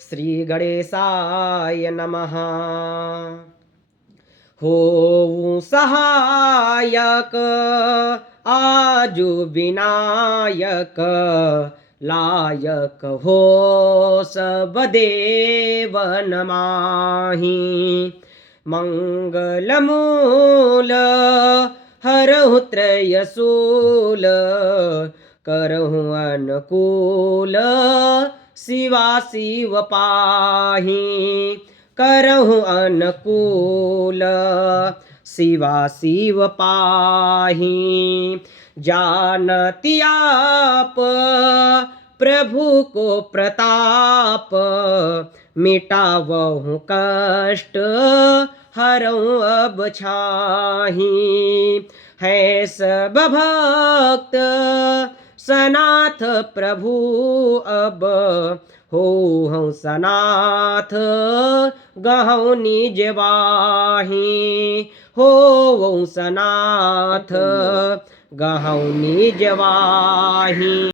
श्री गणेशाय नमः। होऊं सहायक आजु विनायक, लायक हो सब देव नमाहि। मंगलमूल हरहु त्रयशूल, करहु अनुकूल शिवा शिव पाहि। करहु अनुकूल शिवा शिव पाहि। जानती आप प्रभु को प्रताप, मिटावहु कष्ट हरऊं अब छाहि। है सब भक्त सनाथ प्रभु अब, होहं सनाथ गहऊं निज बाहि। होहं सनाथ गहऊं निज बाहि।